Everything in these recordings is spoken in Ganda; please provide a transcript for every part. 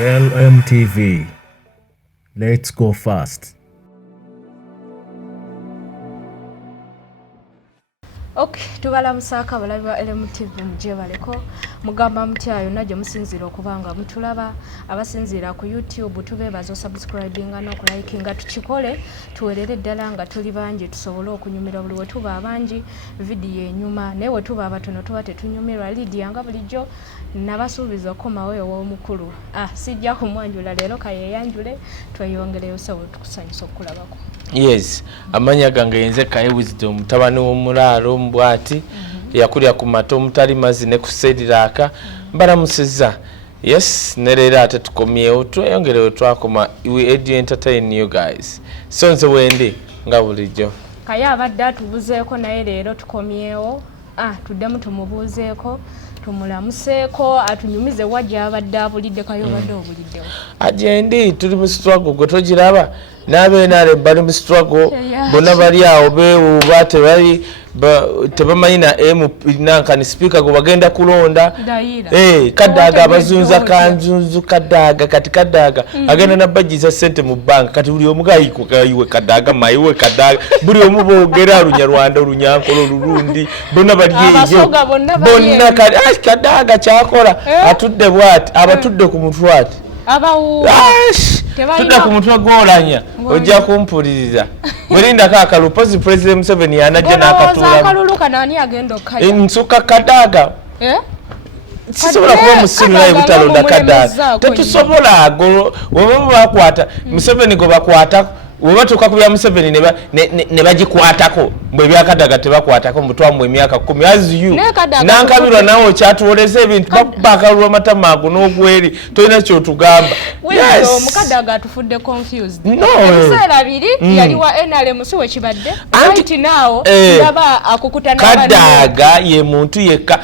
LMTV. Let's go fast. Okay, tubala musaka balabi wa LMTV mjebaleko mugamba mutyayo najje musinzira okubanga mutulaba abasinzira ku YouTube tubebazo subscribinga no likinga tukikole tuwerere ddala nga tuli banji tusobole okunyumira buli wetuba abanji video enyuma newe tuba abatono tuba tetunyumirwa Lydia nga bulijjo nabasuubiza okomawo ow'omukulu sijja kumwanjula leero Kaye yanjule tweyongereyo sawo tukusanyisa okulabako. Yes, amanya gange yenze Kaye Wisdom mutabani w'omulalo mbwati yakulya ku mato omutali mazi ne kuseriraka mbaramusizza. Yes, nerera ate tukomyewo tweyongereyo twakoma we entertain you guys. So nze wende nga bulijjo. Kaye abadde atubuzeeko naye leero tukomyewo tuddemu tumubuuzeeko tumulamuseeko atunyumize wajja abadde abulidde Kaye obadde obuliddewo. Ajendi tuli mu struggle gwe togiraba nabe nale bali mu struggle bona bali awo beewuuba tebamanyi na nankani speaker gwe bagenda kulonda kadaaga abazunza kanzunzu kadaaga kati kadaaga agenda nabajjiza sente mu banka kati buli omu gayiwe kadaaga mayiwe kadaaga buli omu boogera Olunyarwanda Olunyankolo Olurundi bona bali eyo bonna kadaaga kyakola atudde bwati abatudde ku mutwe ati tudda ku mutwe gw'olanya ojja kumpuliriza mulinda kaakalu pozi President Museveni yanajja n'akatuulamu nsuka kadaaga sisobola kuba musirulayo butalonda kadaaga tetusobola weba bakwata Museveni gwe bakwata weba tukakubya Museveni ne bagikwatako mbwe byakadaga tebakwatako mutwamu emyaka 10 as you nankabirwa nawo kyatuwoleza ebintu bakalwa matama ago n'ogweri tolina kyotugamba. Yes mukadaga atufudde confused ebiseera biri yali wa NRM siwe kibadde right now ndaba akukuta kadaga ye muntu yekka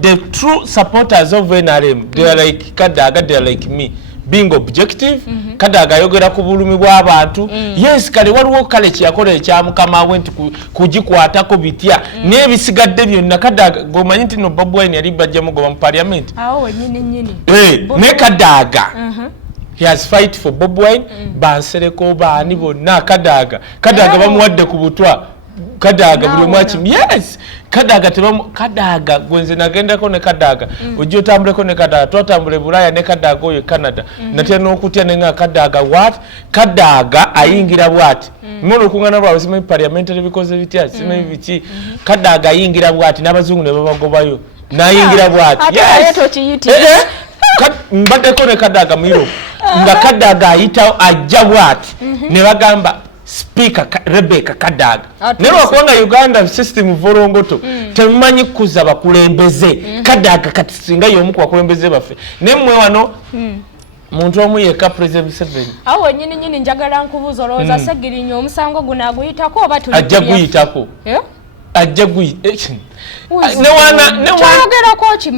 the true supporters of NRM they are like kadaga they are like me being objective kadaga yogera ku bulumi bw'abantu yes kale waliwo kale kiyakola ekyamukama wenti kugikwatako bitya n'ebisigadde byonna kadaga gomanyi nti no Bobi Wine yali bajja mugoba mu parliament awo nyini ne kadaga he has fight for Bobi Wine bansereko baani bonna kadaga bamuwadde ku butwa kadaga buli mwachi yes kadaga tebamu kadaga gwenze nagendako ne kadaga ojjo tambuleko ne kadaga twatambule Bulaya ne kadaga oyo Canada natya n'okutya nenga kadaga what kadaga ayingira bwati mmono kungana bwa simanyi parliamentary because bitya simanyi bichi kadaga ayingira bwati n'abazungu ne babagobayo nayingira bwati yes mbadeko ne kadaga mwiro nga kadaga ayita ajja bwati ne bagamba Speaker Rebecca Kadaga nero akwanga Uganda system vorongoto temanyi kuza bakulembeze kadaga kati singa yomu kwa kulembeze bafe nemwe wano muntu omu yeka President Museveni awo nyini njagala nkubuza olowooza Segirinnya omusango guno aguyitako oba tuli ajja guyitako ajja guyitako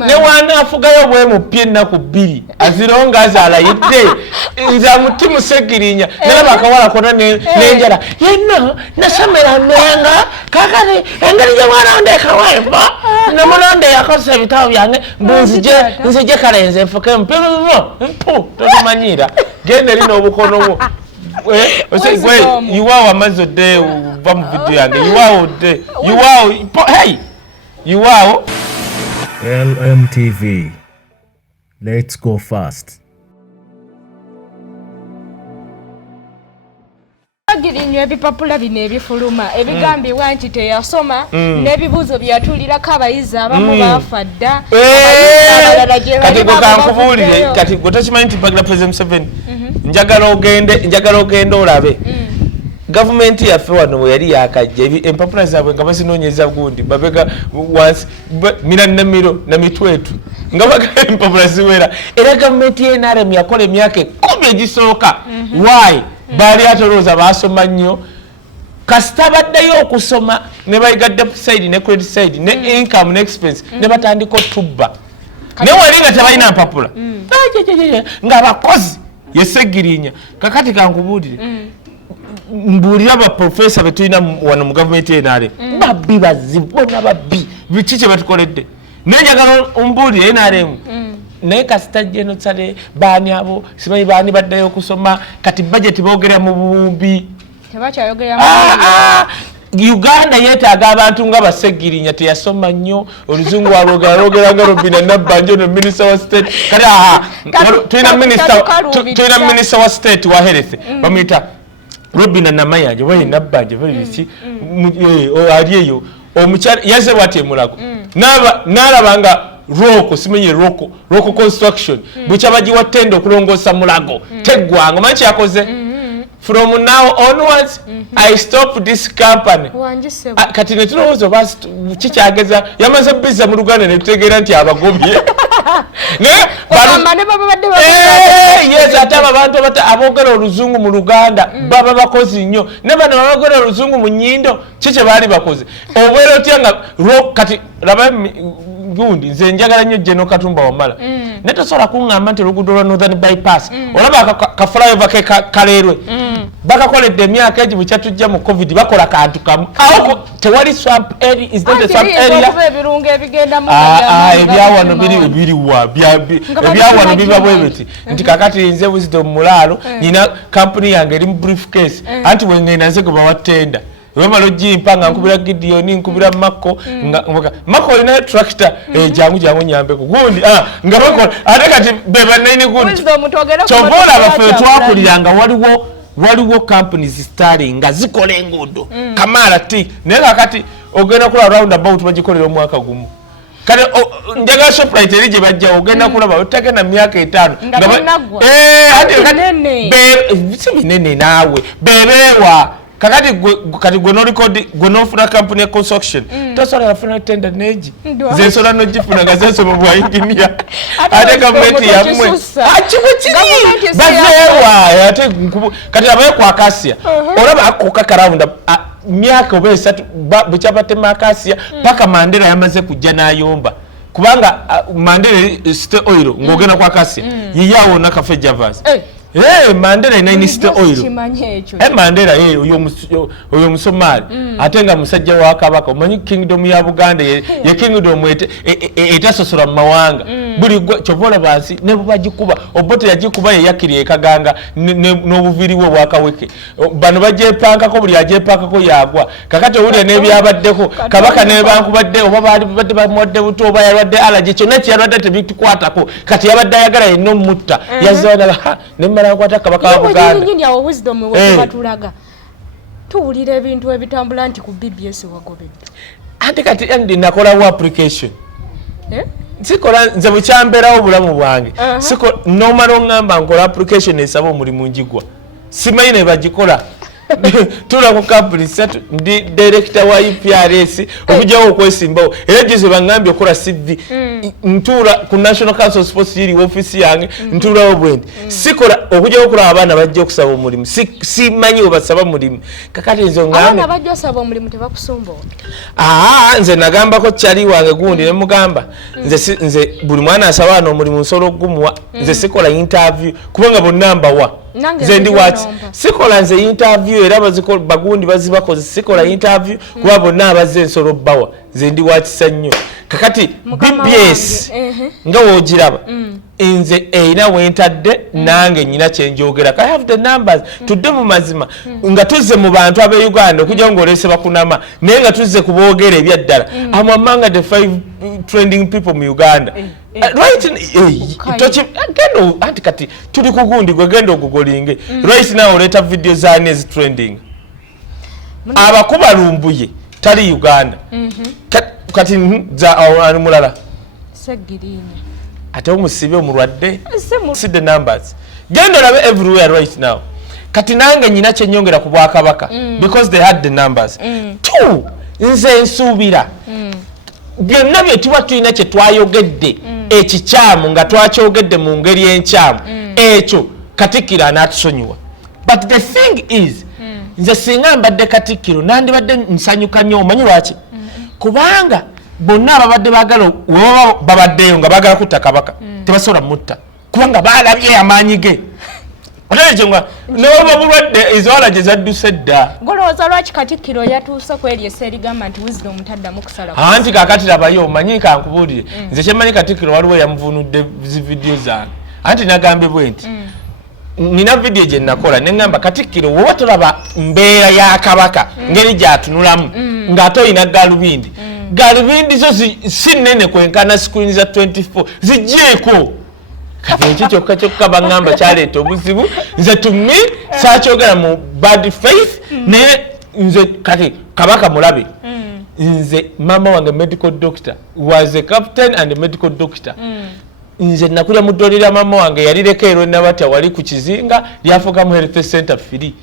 ne wana afugayo bwe mupye ennaku 2 azironga azalayidde nza mutimu Segirinnya nalaba akawala kona n'enjala yenna nasomera nenga kakati engeri gye mwanondeeka weefa namulonde yakozesa ebitabo byange nzije kalenze nfuke mpu tolimanyira genda lina obukono bwo yuwaawo amazzi odde va mu vidiyo yange yuwaawo odde yuwaawo LMTV. Let's go fast. Segirinnya ebipapula bino ebifuluma ebigambibwa nti teyasoma n'ebibuuzo byatulirako abayizi abamu baafa dda kati gokankubuulire kati gotakimanyi nti mpagala President Museveni njagala ogende olabe gavumenti yaffe wano bwe yali yakajja empapula zaabwe nga bazinoonyeza gundi babega wansi mina namiro na mitwetu nga bagala empapula ziwera era gavumenti y'NRM yakola emyaka 10 egisooka why baali atolooza baasoma nnyo kasita baddayo okusoma ne bayiga debit side ne credit side ne income ne expense ne batandika otubba ne wali nga tebalina mpapula ng'abakozi ye Segirinnya kakati kankubuulire mbuulira abaprofesa betulina wano mu gavumenti y'NRM babbi bazibu bonna babbi biki kye batukoledde nenjagala ombuulire NRM naye kasita jeno tsale baani abo simanyi baani baddayo okusoma kati budget boogera mu buwumbi tebakyayogera Uganda yeetaaga abantu nga basegirinya teyasoma nnyo oluzungu alwogeranga Robina Nabbanjo no minister wa state kati tulina minister wa state wa health bamuyita Robina Namayanja waye Nabbanjo babisi ali eyo omukyala yazze bwati Mulago n'alabanga roko simenye roko construction bukyabagiwa tendo okulongoosa Mulago teggwanga manyi kyakoze from now onwards I stop this company kati netulowooza oba kikyageza yamaze bizza mu Luganda netutegeera nti abagobye yes ate abantu aboogera oluzungu mu Luganda baba bakozi nnyo ne bano baboogera oluzungu mu nnyindo kikye baali bakoze obwera otya nga kati laba gundi nze njagala nnyo General Katumba Wamala netosobola kuŋŋamba nti oluguudo lwa Northern Bypass olaba kafulyover ke kaleerwe bakakoledde emyaka egi bukyatujja mu COVID bakola kantu kamu awo tewali swamp area is not a swamp area ebyawano biriwa ebyawano biba bwebiti nti kakati nze Wisdom Mulaalo nina company yange eri mu briefcase anti wengenda nze gwe bawatenda wemala ojimpa nga nkubira Gideon nkubira Mako olina tractor jangu nyambeko gundi nga bakola ate kati beba naine gundi kyobola abafe twakuliranga waliwo companies starting nga zikola enguudo Kamala T naye kakati ogenda kula roundabout bagikolera omwaka gumu kale njaga Shoprite eri gye bajja ogenda kulaba otagenda myaka 5 si binene naawe bebewa kati gwe nofuna company construction tosobola yafuna tender neegi zesola nogifuna nga zesoma bwa engineer ate gavumenti yammwe bazeewa ate kati abaye kwa Akasia olaba akoka karawunda myaka oba 3 bukyabatema Akasia paka Mandela yamaze kujja n'ayomba kubanga Mandela state oil ng'ogenda kwa Akasia yiyawo nakafe Javas Mandela ina state oil Mandela oyo musomali ate nga musajja wa Kabaka omanyi kingdom ya Buganda ye kingdom etasosola mu mawanga buli kyovola bansi ne bubagikuba obote yagikuba ye yakiri ekaganga n'obuviriwe bwakaweke bano bajepankako buli ajepankako yagwa kakati owulira n'ebyabaddeko Kabaka ne bankubadde oba badde bamwadde buto oba yalwadde allergy kyonna kyalwadde tebitukwatako kati yabadde ayagala yenna omutta yazana kwata Kabaka wa Buganda nyinyi awo Wisdom webatulaga tuwulira ebintu ebitambula nti ku BBS wagobedde ate kati ndi nakola wa application sikola nze bukyamberawo bulamu bwange siko nomala oŋŋamba nkola application esaba omulimu njigwa simanyi ne bagikola tula ku company set ndi director wa UPRS okujawo okwesimbawo era jize bangambye okola CV ntula ku National Council Sports yiri office yange ntula obwendi sikola okujawo okola abaana bajja okusaba omulimu simanyi obasaba omulimu kakati nzo ngambe abaana bajja osaba omulimu tebakusumba nze nagambako kyali wange gundi ne mugamba nze buli mwana asaba ano omulimu nsolo ogumuwa nze sikola interview kubanga bonna mbawa nze ndi wati sikola nze interview era bagundi bazibakoze sikola interview kuba bonna abazze ensolo bbawa nze ndi watisa nnyo kakati BBS nga woogiraba nze eyina wentadde nange nyina kyenjogera I have the numbers tudde mu mazima nga tuzze mu bantu ab'e Uganda okujja ng'olese bakunama naye nga tuzze ku boogera ebyaddala amamanga the 5 trending people mu Uganda right gendo anti kati tuli kugundi gwe gendo ogugolinge right now oleta video zane ezi trending abakuba lumbuye tali Uganda kati za mulala segirinya ate omusibe omulwadde see the numbers gendo labe everywhere right now kati nange nyina kyenyongera ku Bwakabaka because they had the numbers two nze nsubira byonna bye tuba tulina kye twayogedde ekikyamu nga twakyogedde mu ngeri enkyamu ekyo Katikiiro anatusonyiwa but the thing is nze singa mbadde Katikiiro nandibadde nsanyuka nnyo omanyi lwaki kubanga bonna ababadde baagala babaddeyo nga baagala kutta Kabaka tebasobola mutta kubanga baalabye amaanyi ge Atalekyengwa n'oba bulwadde ezo allergy zadduse dda. Golowooza lwaki Katikiiro yatuuse ku eryo esserigamba nti Wisdom taddamu kusala ku anti kaakati labayo omanyi kankubuulire nze kyemanyi Katikiiro waliwo yamuvunudde zi vidiyo zange anti nagambye bwe nti nina vidiyo gye nakola ne ŋŋamba Katikiiro woba tolaba mbeera ya Kabaka ngeri gy'atunulamu ng'ate oyina galubindi galubindi zo si nnene kwenkana screen za 24 zijjeeko kati ekyo kyokka baŋŋamba kyaleeta obuzibu nze tumi saakyogera mu bad faith naye nze kati Kabaka mulabe nze mama wange medical doctor was a captain and a medical doctor nze nakulira mu ddwaliro lya mama wange yalireko ero nabatya wali ku kizinga lyafuuka mu health center free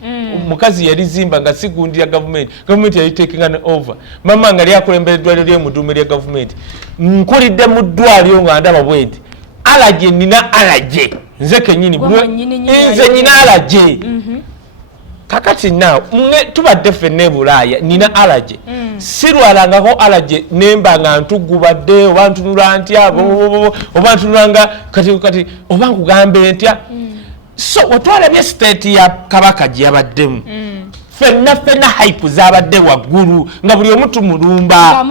mukazi yali zimba nga si gundi ya government yali taking an over mama wange lyakulembera eddwaliro ly'emuduume lya government nkulidde mu ddwaliro nga ndaba bwenti alaje nina alaje nze kenyini nze nina alaje kakati naawe tubadde ffenna e Bulaaya nina alaje sirwalangako alaje nemba nga ntugubadde oba ntunula ntya oba ntunulanga kati oba nkugambe ntya so otwalabye state ya Kabaka gye yabaddemu ffenna hype zabadde waggulu nga buli omu tumulumba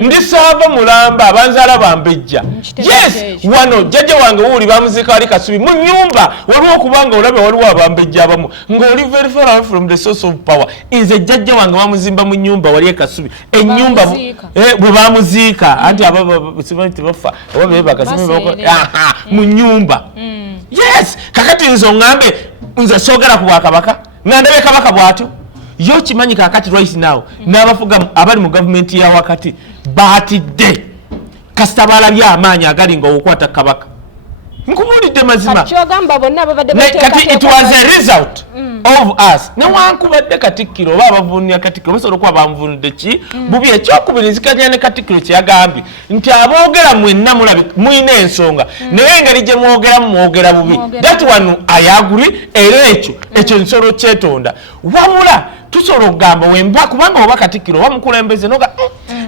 ndisaava mulamba abanzaala bambejja yes wano jjajja wange wuuli bamuziika wali Kasubi mu nnyumba waliwo okubanga olabe waliwo abambejja abamu ng'oli very far away from the source of power nze jjajja wange bamuzimba mu nnyumba wali e Kasubi ennyumba bwe bamuziika anti simanyi tebafa oba beebaka mu nnyumba yes kakati nze oŋŋambe nze soogera ku Bwakabaka ng'andabe Kabaka bw'atyo yo kimanyi kaakati right now n'abafuga abali mu gavumenti ya wakati baatidde kasita balabye amaanyi agali ng'okukwata Kabaka nkubuulidde mazima kati it was a result of us newankubadde Katikiiro oba abavuunira Katikiiro basobola okuba bamuvunudde ki bubi ekyokubiriiziganya ne Katikiiro kye yagambye nti aboogera mwenna mulabe muyina ensonga naye engeri gye mwogeramu mwogera bubi that one ayaguri era ekyo nsolo kyetonda wabula tusobola okugamba wemba kubanga oba Katikiiro wamukulembeze noga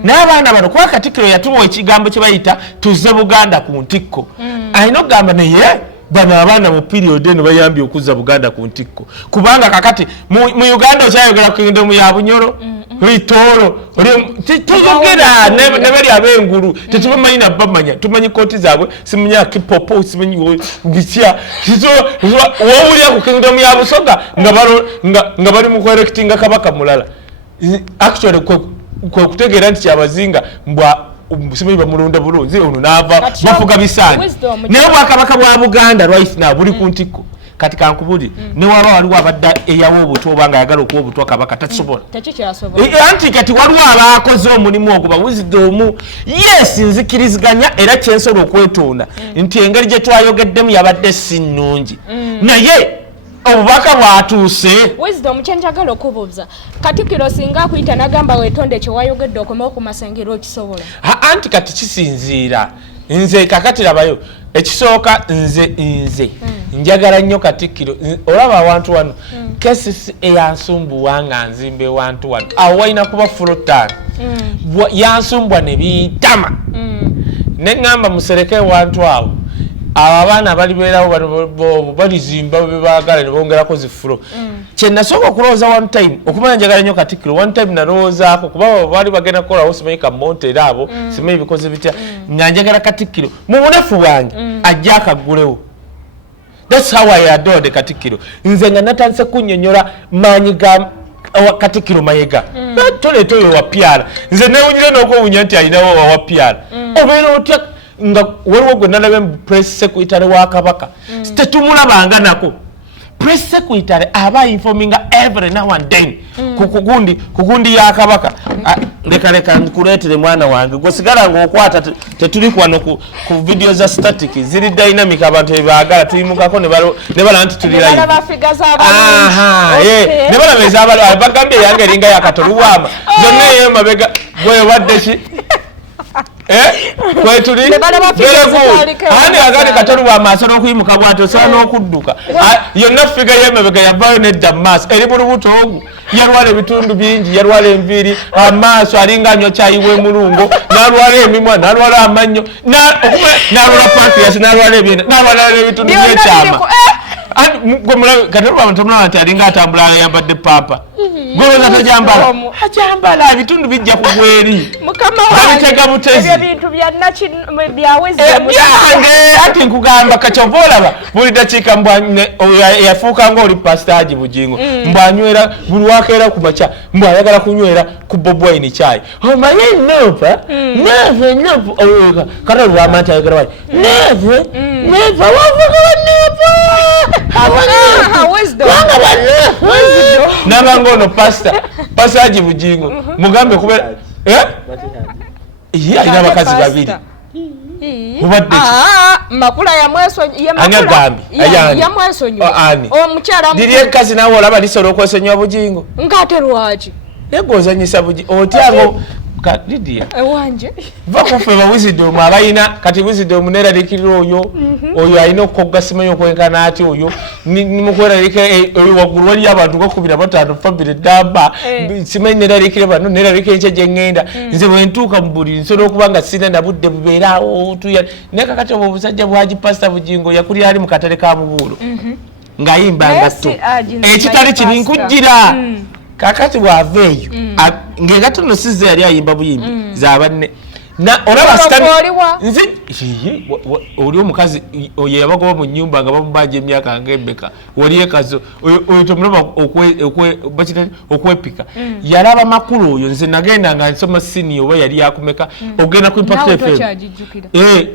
naye abaana bano kuba Katikiiro yatuwa ekigambo kye bayita tuzze Buganda ku ntikko alina okugamba naye bano abaana mu period eno bayambye okuzza Buganda ku ntikko kubanga kakati mu Uganda okyayogera ku kingdom ya Bunyoro Litoro tuyogera ne bali ab'engulu tetubamanyi nabamanya tumanyi kooti zaabwe simanyi akipopo simanyi bitya wowulira ku kingdom ya Busoga nga bali mu correctinga Kabaka mulala actually kwe kutegeera nti kyabazinga mbwa simanyi bamulonda bulunzi ono naava bafuga bisaani naye Bwakabaka bwa Buganda right now buli ku ntikko kati kankubuli ne waba waliwo abadda eyawo obuto obanga ayagala okuwa obutwa Kabaka takisobola anti kati waliwo abaakoze omulimu ogwo ba Wisdom yes nzikiriziganya era kyensobola okwetonda nti engeri gye twayogeddemu yabadde si nnungi naye obubaka bwatuuse Wisdom kyenjagala okubuuza Katikiiro singa akuyita nagamba weetonde kye wayogedde okomewo ku masengero okisobola anti kati kisinziira nze kakati labayo ekisooka nze njagala nnyo Katikiiro olaba abantu wano kesisi eyansumbuwa nga nzimbe wantu wano awo walina kuba fulotani yansumbwa ne biyitama ne ŋŋamba musereke wantu awo abaana balibeerawo balizimba bwe baagala ne bongerako zifulo kye nasooka okulowooza one time okumanya njagala nnyo Katikiiro one time nalowoozaako kuba baali bagenda kukolawo simanyi kamonte era abo simanyi bikoze bitya nga njagala Katikiiro mu bunafu bwange ajja akaggulewo that's how I adored Katikiiro nze nga natandise kunnyonnyola maanyi ga Katikiiro Mayega toleeta oyo wapyala nze newunyire n'okwewunya nti alinawo wawapyala obeera otya nga waliwo gwe nalabe mu press secretary wa Kabaka tetumulabanga nako press secretary aba informinga every now and then kugundi ya Kabaka leka nkuleetere mwana wange gwesigala ng'okwata tetuli kwano ku video za static ziri dynamic abantu ebaagala tuyimukako ne bala nti tuli live ne bala beza bagambye yange eringa yakatoluwama zonna eyo mabega gwe wadde ki kwetuli ani agandi katono bwa maaso n'okuyimuka bw'ati osobola n'okudduka yonna figa y'emabega yavaayo nedda mu maaso eri mu lubuto ogu yalwala ebitundu bingi yalwala enviiri amaaso alinga anywa caayi w'emulungo n'alwala emimwa n'alwala amannyo n'alwala pancreas n'alwala ebyenda n'alwala ebitundu by'ekyama katono bwa nti alinga atambula yambadde papa gweoza tajambala ajambala ebitundu bijja kugweri abitega butezi byange ati nkugamba kakyova olaba buli dakiika yafuuka ngaoli pastaji bugingo mbwanywera buli wakeera ku makya mbwayagala kunywera ku Bob Wine caayi omaye nopa nopa kata olwama nti ayagala wali nepa wavuga wanepa nabanga ono pastaji bugingo mugambe kubera alina abakazi babiri ubadde makula omukyala ndiri ekazi nawe olaba lisobola okwesonyiwa bugingo ngate lwaki negozanyisa otyango Lydia ewanje vakufe ba wisdom abayina kati wisdom neraliikirira oyo alina okukogasimanyi okwenkana ati oyo nimukweralika oyo waggulu waliyo abantu bakubira bataano fabire damba simanyi neraliikire bano neraliika enkya gye ŋŋenda nze bwe ntuuka mu buliri nsobola okuba nga sina na budde bubeeraawo tuya naye kakati obwo obusajja bwagi pasita bugingo yakulira ali mu katale ka mubuulo ng'ayimba ngatto ekitali kiri nkujjira kakati bw'aveeyo ng'engatto nno sizza yali ayimba buyimbi z'abanne olaba nze oli omukazi oyo yabagawo mu nnyumba nga bamubanja emyaka ng'embeka wali ekazo oyo tomulaba okwepika yalaba makulu oyo nze nagenda nga nsoma sini oba yali yakumeka ogenda ku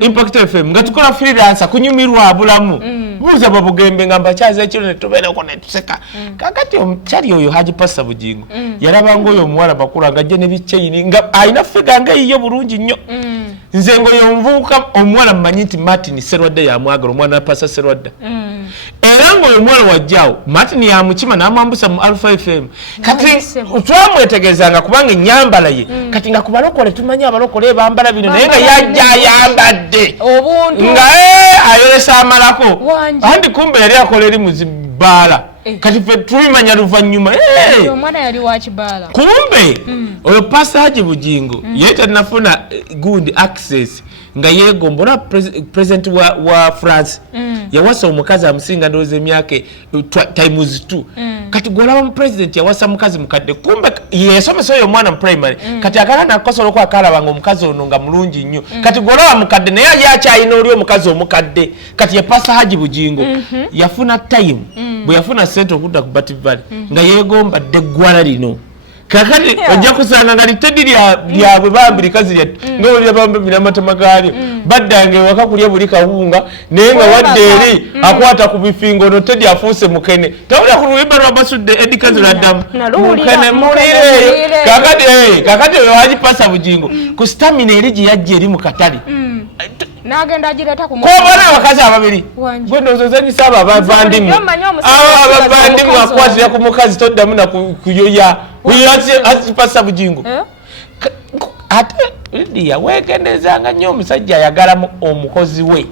Impact FM nga tukola freelance kunyumirwa bulamu buuza babugembe nga mbakyaza ekiro ne tubeerako ne tuseka kakati omukyali oyo Haji Passa Bugingo yalabanga oyo omuwala makulu nga ajja ne bikyeyini nga alina figa nga eyiyo bulungi nnyo nze ngoyo nvuuka omuwala mmanyi nti Martin Serwadda yamwagala omwana wa Passa Serwadda era ng'oyo omuwala wajjawo Martin yamukima n'amwambusa mu Alpha FM kati twamwetegerezanga kubanga ennyambala ye kati nga ku balokole tumanyi abalokole bambala bino naye nga yajja ayambadde nga ayolesa amalako andi kumbe yali akola eri muzibbaala kati fe tubimanya luvannyuma omwana yali wakibaala kumbe oyo Passa Haji Bugingo ye tanafuna good access nga yegombola president wa France yawasa omukazi amusinga ndowooza emyaka times 2 kati gwolaba mu president yawasa mukazi mukadde kumbe yesomesa oyo omwana mu primary kati akakana akasobola okwa akalabanga omukazi ono nga mulungi nnyo kati gwolaba mukadde naye yali akyalina oli omukazi omukadde kati ye Passa Haji Bugingo yafuna time bwe yafuna sente okudda ku Bati Valley nga yegomba dd'eggwala lino kakati ojja kusanga nga litedi lyabwe bambi likazi lyattu ng'olira bambi minamatama gaalyo baddange ewaka kulya buli kawunga naye nga wadde eri akwata ku bifingo ono tedi afuuse mukene tawulira ku luyimba lwabasudde edikazi lwaddamu mukene mulireeyo kakati oyo Haji Passa Bugingo ku stamina eri gye yajja eri mu katale nagenda agireta kubona abakazi ababiri gwe ndozozanyisa abo abavandimu akwatira ku mukazi toddamu na kuyoya Haji Passa Bugingo ate Lydia wegendezanga nnyo omusajja ayagalamu omukozi we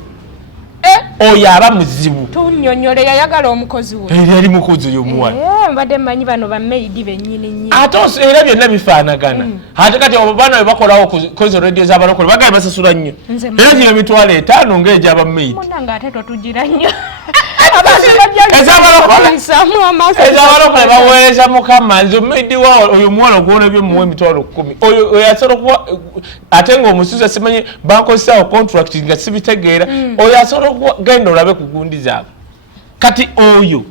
oyo aba muzibu tunyonyole yayagala omukozi we yali mukozi oyo omuwala mbadde mmanyi bano bamaidi bennyini ate era byonna bifaanagana ate kati abo baana bebakolawo kozo radio z'abalokole bagali basasula nnyo era gino emitwalo 5 ng'egy'abamaidi munanga ate totugira nnyo ezabalokole baweereza mukama nze omumaidi wa oyo omuwala ogwona byomuwa emitwalo 10 oyo asobola okuba ate ng'omusuza simanyi bankozesaawo contract nga sibitegeera oyo asobola okugenda olabe ku gundi zaabwe kati oyo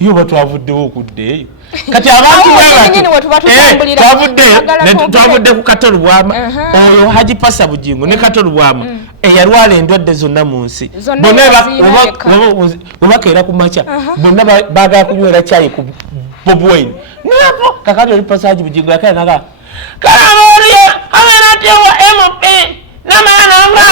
yo batwavuddewo okuddeeyo kati abantu twavudde ku Katolu Bwama oyo Haji Passa Bugingo ne Katolu Bwama eyalwala endwadde zonna mu nsi webakeera ku makya bonna baagala kunywera caayi ku Bob Wine napo kakati oli Passa Haji Bugingo yakala naga kalamoolya abeeratewa MP namana nga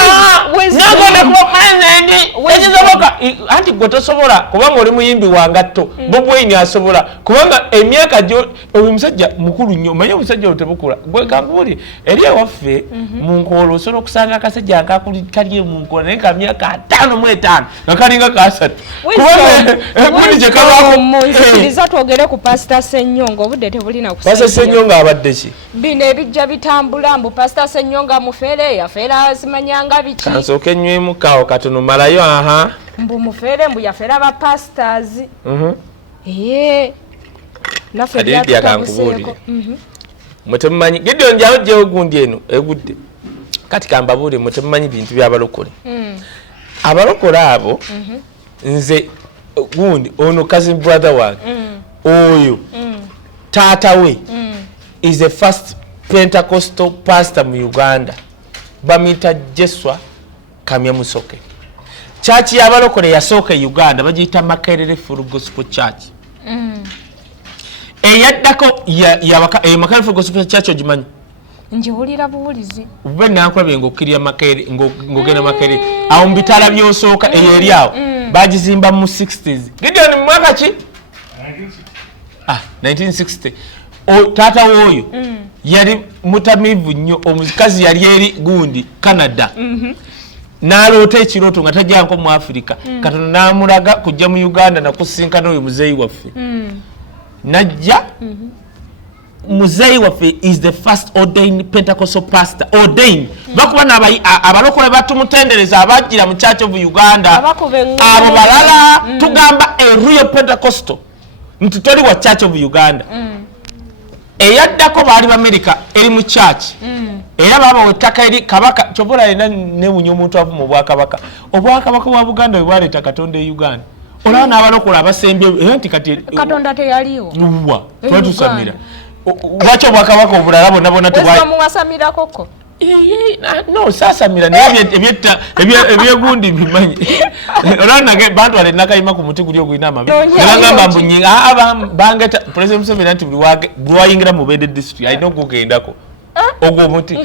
nagende kuba president ekisoboka anti gwe tosobola kubanga oli muyimbi wa ngatto Bob Wine asobola kubanga emyaka oyo musajja mukulu nnyo manya musajja otebukula gwe kankubuli eri ewaffe mu nkolo osobola okusanga akasajja akakali mu nkolo naye ka myaka 5 mu 5 nakalinga kasatu kubanga egundi gye kabako twogere ku Pastor Ssenyonga obudde tebulina kusanga Pastor Ssenyonga abadde ki bino ebijja bitambula mbu Pastor Ssenyonga mufere yafera simanyanga biki kansooke nywemu kawo katono malayo mbu mufere mbu yafera ba pastors nafe byatukabuseeko mutemumanyi Gideon njawo gyewo gundi eno egudde kati kambabuule mutemumanyi bintu byabalokole abalokole abo nze gundi ono cousin brother wange oyo taata we is the first Pentecostal pastor mu Uganda bamita Jeswa Kamya Musoke church y'abalokole yasooka Uganda bagiyita Makerere Full Gospel Church eyaddako Makerere Full Gospel Church ogimanyi njibulira buwulizi bwe nankulabe ng'okkirira Makerere ng'ogenda Makerere awo mu bitala by'osooka eyeri awo bagizimba mu 60s Gideon mu mwaka ki 1960 taata woyo yali mutamivu nnyo omukazi yali eri gundi Canada n'aloota ekirooto nga tajjanko mu Africa katono n'amulaga kujja mu Uganda nakusinkana oyo muzeeyi waffe najja muzeeyi waffe is the first ordained Pentecostal pastor ordained bakuba abalokole batumutendereza abajjira mu Church of Uganda abo balala tugamba a real Pentecostal nti toli wa Church of Uganda eyaddako baali b'Amerika eri mu church era baba wettaka eri kabaka kyobola ina newunya omuntu avu mu bwakabaka bwa Buganda bwe bwaleeta Katonda e Uganda olaba n'abalokola abasembye nti kati Katonda teyaliwo twatusamira lwaki obwakabaka obulala bonna temuwasamira koko no sasamira naye ebyegundi bimanyi olwanage bantwala nakayima ku muti guli ogulina amabi nebagamba mbunyinga bangeta President Museveni nti buli wayingira mu Bede district alina okugendako ogwo omuti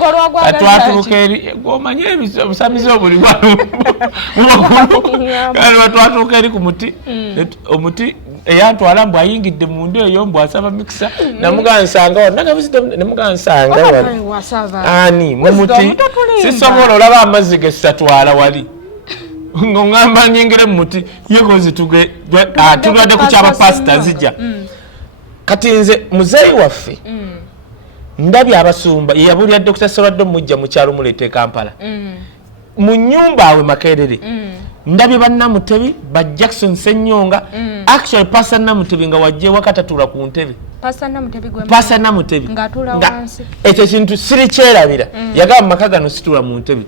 atwatuuka eri gwomanyi ebusamizi obuli twatuuka eri ku muti omuti eyantwala mbu ayingidde mundu eyo mbu asaba mikisa namugansanga nemugansanga ani mumuti sisobola olaba amazzi gesatwala wali ng'ongamba nyingire mumuti yekozi tugwadde ku kyaba pasita zijja kati nze muzeeyi waffe ndabye abasumba yeyabulya Dr. Serwaddo mujja mu kyalo muleete Kampala mu nnyumba awe Makerere ndabye bannamutebi ba Jackson Ssenyonga actually Pastor Namutebi nga wajje wakatatula ku ntebe Pastor Namutebi ngatula wansi ekyo kintu siri kyerabira yagamba makagano situla mu ntebe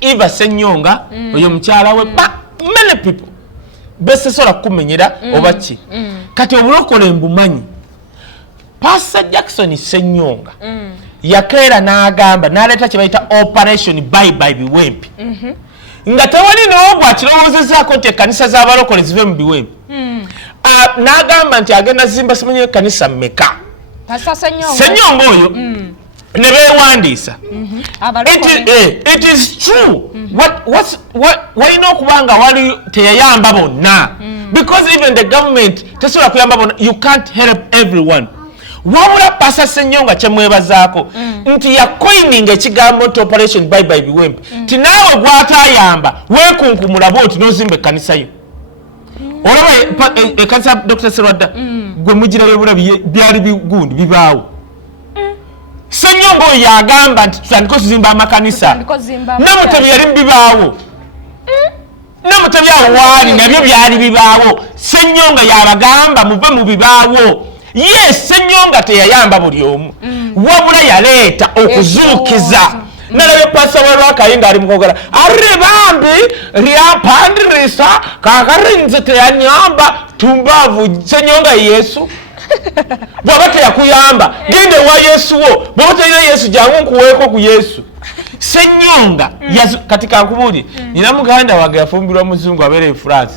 Eva Ssenyonga oyo mukyala we many people besesola kumenyera obaki kati obulokole mbumanyi Pastor Jackson Ssenyonga yakeera n'agamba n'aleeta kye bayita Operation Bye Bye Biwempe nga tewali n'obwo akirowoozezzaako nti ekkanisa z'abalokole zive mu biwempe n'agamba nti agenda zimba simanyi ekkanisa mmeka Ssenyonga oyo ne beewandiisa it is true walina okuba nga wali teyayamba bonna because even the government tesobola kuyamba bonna you can't help everyone wabula Pastor Ssenyonga kyemwebazaako nti yakoyininga ekigambo nti Operation Bye Bye Biwempe ti naawe gwatayamba weekunkumulaba oti n'ozimba ekkanisa yo olaba ekkanisa Dr. Serwadda gwe mugirayo bula byali bigundi bibaawo Ssenyonga oyo yagamba nti tutandika okuzimba amakanisa Namutebi yali mubibaawo Namutebi awo waali nabyo byali bibaawo Ssenyonga yabagamba muve mu bibaawo yes Ssenyonga teyayamba buli omu wabula yaleeta okuzuukiza nalabye Pastor Lwakayinga ali mukogera arre bambi lyampandirisa kakarinze teyanyamba tumbavu Ssenyonga Yesu bwaba teyakuyamba gende wa Yesu wo bwaba teyina Yesu jangu nkuweeko ku Yesu Ssenyonga katika nkubuli nina muganda wange yafumbirwa muzungu abeere France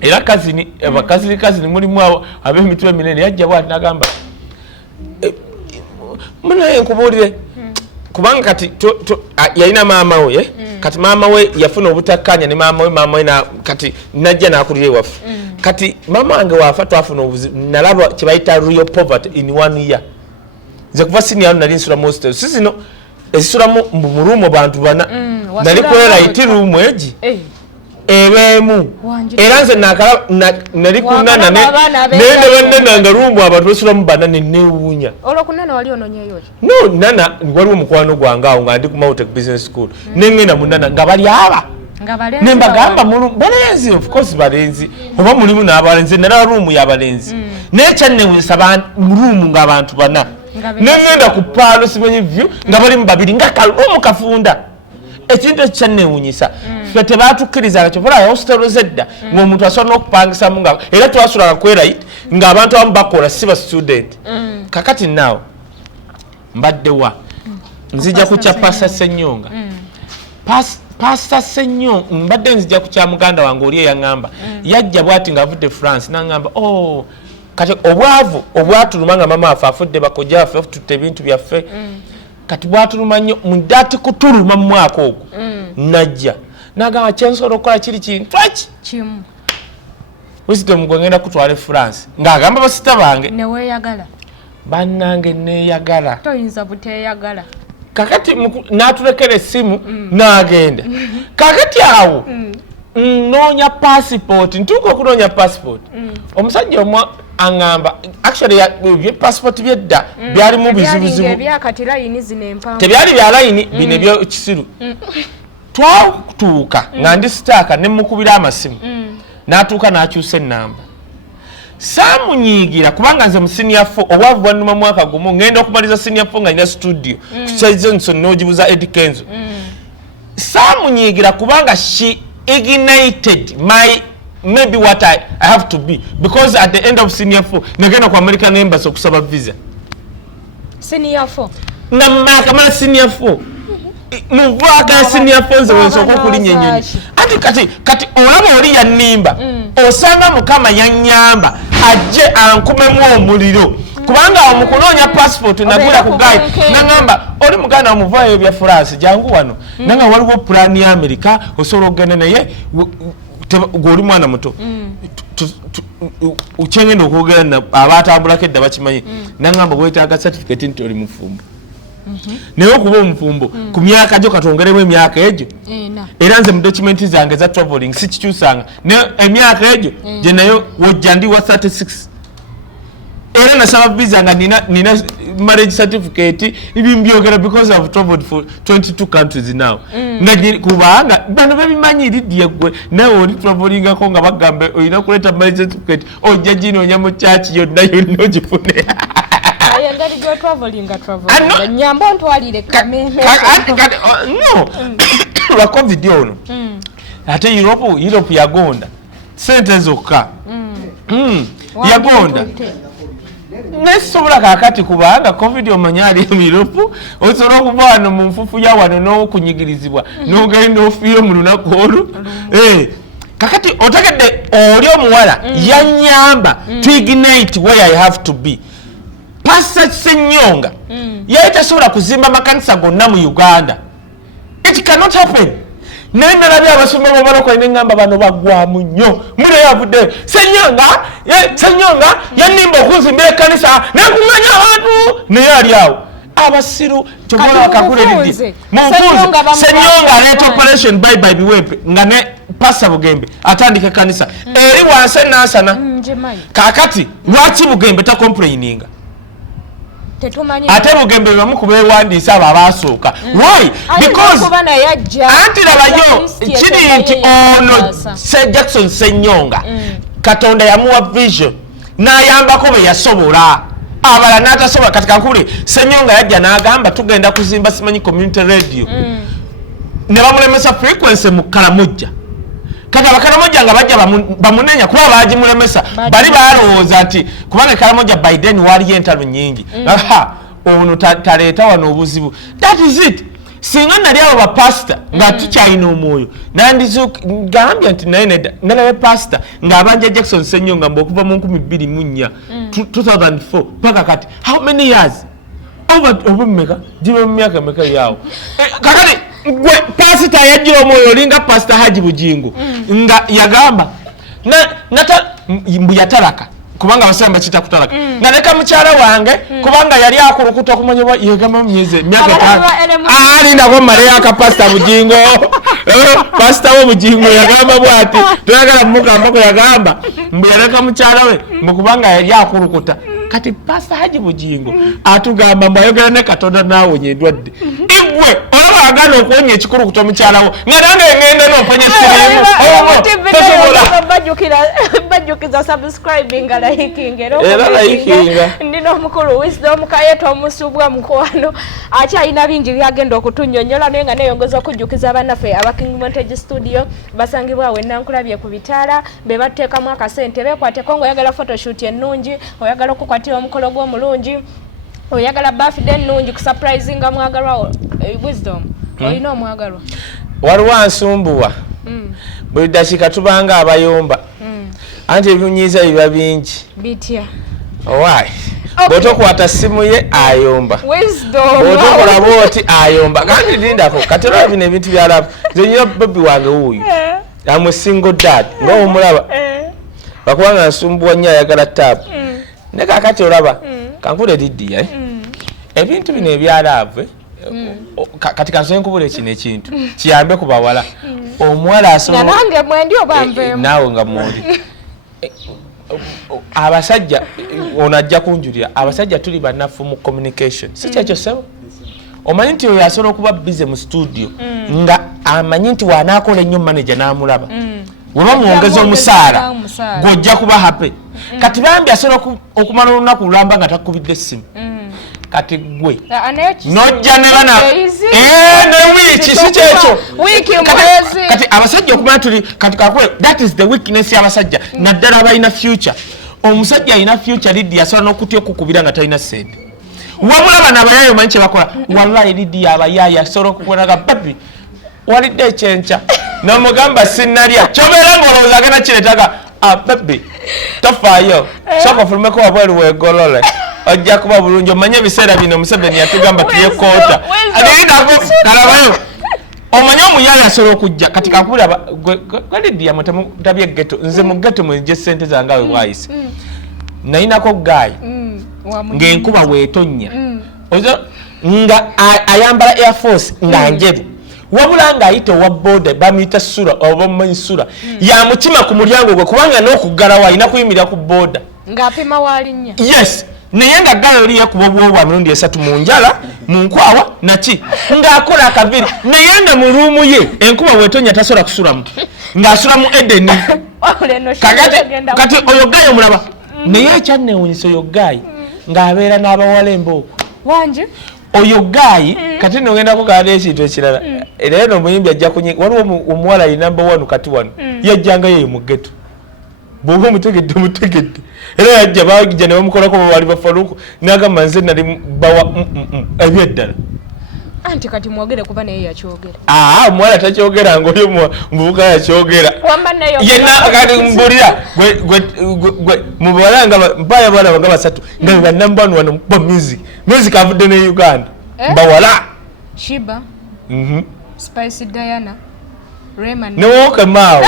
era kazini mulimu ab'emitwe eminene yajja bwati nagamba munaye nkubulire kubanga kati yalina maama we kati mama we yafuna obutakanya ne mama we na kati najja nakulire wafu kati mama wange wafa twafuna obuzibu nalaba kibayita real poverty in 1 year nze kuva senior nali nsula most sisi no esula mu rumo bantu bana nali kwera itirumu eji ebemu era nze nakala nali kunana nende bannanga rumbu abantu basula mu bana newunya olokunana wali ononyeyo no nana waliwo mukwano gwange awo nga ndi ku Mount Business School nengenda munana nga bali aba nemba gamba balenzi of course balenzi oba mulimu n'abalenzi nala rumu y'abalenzi nekyanne winsaba rumu ng'abantu bana nengenda ku palo simenye view nga bali mu babiri nga kalumu kafunda ekintu ekyannewunyisa ffe tebaatukkiriza kyovola hostelo zedda ng'omuntu asobola n'okupangisa mu nga era twasulaga kwerayit ng'abantu abamu bakola si ba student kakati naawe mbaddewa nzija ku kya Pasta Ssenyonga Pasta Ssenyonga mbadde nzija ku kya muganda wange oli eyaŋŋamba yajja bw'ati ng'avudde France n'aŋŋamba kati obwavu obwatuluma nga mama waffe afudde bakojja waffe tutte ebintu byaffe kati bwatuluma nnyo muddaati kutuluma mu mwaka ogwo najja n'agamba kyensobola okukola kiri kintu kimu wisdom gwe ngenda kutwala France ng'agamba basita bange neweeyagala bannange neeyagala toyinza buteeyagala kakati n'atulekera essimu n'agenda kakati awo noonya passport ntuuka okunoonya passport omusajja omwa aŋŋamba actually bye passport byedda byalimu bizibuzibu tebyali bya layini bino ebyokisiru twatuuka nga ndi sitaaka ne mukubira amasimu n'atuuka n'akyusa ennamba saamunyiigira kubanga nze mu senior 4 obwavu bwannuma mwaka gumu ngenda okumaliza senior 4 nga nina studio ku Chaizenson n'ogibuza Eddie Kenzo saamunyiigira kubanga she ignited my maybe what I have to be because at the end of senior 4 nagenda ku American Embassy okusaba visa senior 4 namaka senior 4 muvaka senior 4 nze wensoka okulinya ennyonyi ati kati olaba oli yannimba osanga mukama yannyamba ajje ankumemu omuliro kubanga omukunoonya passport nagula ku guide nangamba oli muganda omuvaayo bya France jangu wano nanga waliwo plan ya America osobola okugenda naye gwoli mwana muto ukyengenda okwogera abatambulako edda bakimanyi nangamba wetaaga certificate nti oli mufumbo naye okuba omufumbo ku myaka gyo katongeremu emyaka egyo era nze mu documenti zange za traveling sikikyusanga emyaka egyo gye nayo wojja ndi wa 36 era nasaba visa nga nina marriage certificate ibimbyogera because I've traveled for 22 countries now kubanga bano babimanyiridde gwe nawe oli travelingako nga bagambe olina kuleta marriage certificate ojja ginoonya mu chachi yonna ogifune nyambo ntwalire kameme no lwa covid ono ate Europe yagonda sente zokka yagonda nesobola kakati kubanga covid omanyali Europe osobola okuva wano mu nfufu ya wano n'okunyigirizibwa n'ogenda ofiire mu lunaku olwo kakati otegedde oli omuwala yannyamba to ignite where I have to be. Pasta Ssenyonga yali tasobola kuzimba makanisa gonna mu Uganda. It cannot happen. Nenda labya abasumba babaloko n'engamba bano bagwamu nnyo. Mule yavudde Ssenyonga yanimba okuzimbira ekkanisa n'akuŋŋanya abantu naye ali awo. Abasiru kyobola bakakuleridde. Ssenyonga aleeta operation bye biwempe nga ne Pasta Bugembe atandika kanisa. Eri wansi n'asana. Kakati lwaki Bugembe ta complaininga? Ate Bugembe bamu kubeewandiisa abo abasooka. Why? Because anti labayo kiri nti ono Jackson Ssenyonga Katonda yamuwa vision n'ayambako be yasobola abala n'atasobola katika nkule Ssenyonga yajja n'agamba tugenda kuzimba simanyi community radio ne bamulemesa frequency mu Kalamojja kati abakalamoja nga bajja bamunenya kuba bagimulemesa bali balowooza nti kubanga Kalamojja by then waliyo entalo nyingi ono taleeta wano obuzibu. That is it. Singa nali abo bapasita nga tukyalina omwoyo nandizigambya nti naye nalabe pasita ng'abanja Jackson Ssenyonga okuva mu 2004 2004 paka kati how many years over mmeka gibe mu myaka meka yawo kakati gwe pasita yajjira omwoyo olinga pasita Haji Bugingo nga yagamba nata mbu yatalaka kubanga abasamba kita kutalaka nga leka mukyala wange kubanga yali akulukuta okumanyibwa yegamba mu myezi emyaka 5 ali ndako male ya pasita Bugingo pasita wo Bugingo yagamba bwati tuyagala mukambako yagamba mbu yaleka mukyala we mukubanga yali akulukuta kati pasita Haji Bugingo atugamba mbayogera ne Katonda naawe nyedwadde igwe olaba agana okuwonya ekikulu kuto mukyalawo nange ngenda n'omponya sirimu bajjukiza subscribing nga liking era likinga ndina omukulu Wisdom Kaye tomusubwa mukwano akyalina bingi byagenda okutunnyonnyola naye nga neeyongeza okujjukiza bannaffe aba King Montage Studio basangibwa we nankulabye ku bitaala be bateekamu akasente beekwateko ng'oyagala photoshoot ennungi oyagala okukwatira omukolo gw'omulungi oyagala birthday ennungi kusurprisinga mwagalwa Wisdom olina omwagalwa waliwo ansumbuwa buli dakiika tubanga abayomba anti ebinyiiza biba bingi bitya owaayi bw'otokwata simu ye ayomba bw'otokolaba oti ayomba kandi lindako kati olaba bino ebintu byalaba nze nyina babi wange wuuyo I'm a single dad ng'omulaba bakubanga nsumbuwa nnyo ayagala taabu ne kaakati olaba kankule Lidia ebintu bino ebyalaavu kati kansoye nkubula ekino ekintu kiyambe ku bawala omuwala asobola nange mwendi obambeemu naawe nga mwoli abasajja ono ajja kunjulira abasajja tuli bannafu mu communication si kyekyo sebo omanyi nti oyo asobola okuba busy mu studio nga amanyi nti wanaakola ennyo manager n'amulaba weba muwongeza omusaala gw'ojja kuba happy kati bambi asobola okumala olunaku lulamba nga takubidde essimu kati gwe nojja ne bana ne wiiki si kyekyo kati abasajja okumala tuli kati kakwe that is the weakness y'abasajja naddala abalina future omusajja alina future Lidia asobola n'okutya okukubira nga talina ssente wabula bano abayaayo omanyi kye bakola wallahi Lidia abayaayo asobola okukubonaga babi walidde ekyenkya n'omugamba sinnalya kyobeera ng'olowooza agenda kireetaga babi tofaayo sooka ofulumeko wabweru weegolole ojja kuba bulungi omanye ebiseera bino Museveni yatugamba tuyekoota kalabayo omanye omuyala asobola okujja kati kakubira Lidia mutabye ghetto nze mu ghetto mwenje ssente zange awe bwayise nayinako Gayi ng'enkuba weetonnya nga ayambala Air Force nga njeru wabula ng'ayita owa boda bamuyita Sura oba mumanyi Sura yamukima ku mulyango gwe kubanga n'okuggalawo alina kuyimirira ku boda ng'apima waalinnya yes naye nga ggala oli yakuba obwoba mirundi 3 mu njala mu nkwawa naki ng'akola akaviri naye nga mu ruumu ye enkuba weetonya tasobola kusulamu ng'asula mu Edeni kati oyo Gayi omulaba naye ekyanneewuunyisa oyo Gayi ng'abeera n'abawala embooko wanje oyo Gayi kati nogenda kugala ekintu ekirala era eno omuyimbi ajja kunyiga waliwo omuwala ye number 1 kati wano yajjanga yeyo mu ghetto bw'oba omutegedde era yajja baagijja ne bamukolako bali bafaluuku n'agamba nze nali bawa ebyeddala anti kati mwogere kuba naye yakyogera omuwala takyogera ng'oli muvubuka yakyogera yenna kati mbulira gwe mubawala nga mpaya bawala baga 3 nga bannambanu wano ba music avudde ne Uganda bawala Shiba Spice Diana Raymond newokemaawo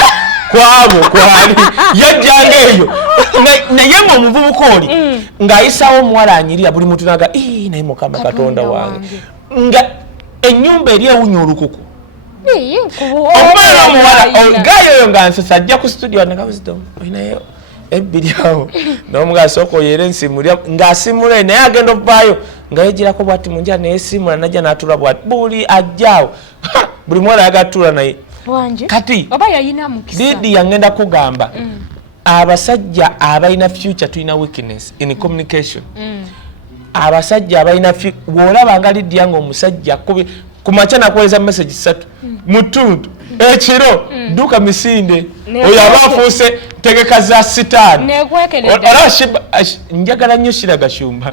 kwabo kwali yajjanga eyo naye ng'omuvubuka oli ng'ayisaawo omuwala anyirira buli muntu naga naye Mukama Katonda wange nga ennyumba eri ewunya olukuku omwana omuwala Gayi oyo nga nsesa ajja ku studio naga Wisdom olinayo ebbiri awo n'omugaa sooka oyera ensimulya ng'asimula naye agenda ovaayo nga yegirako bwati munjala neyesimula najja n'atula bwati buli ajjaawo buli muwala yagatula naye kati Lidia ngenda kugamba abasajja abalina future tulina weakness in communication abasajja abalina bw'olaba nga Lidia ng'omusajja ku makya nakuweereza message 3 mu ttuntu ekiro dduka misinde oyo aba afuuse tegeka za sitaani olaba njagala nnyo Shiraga Shumba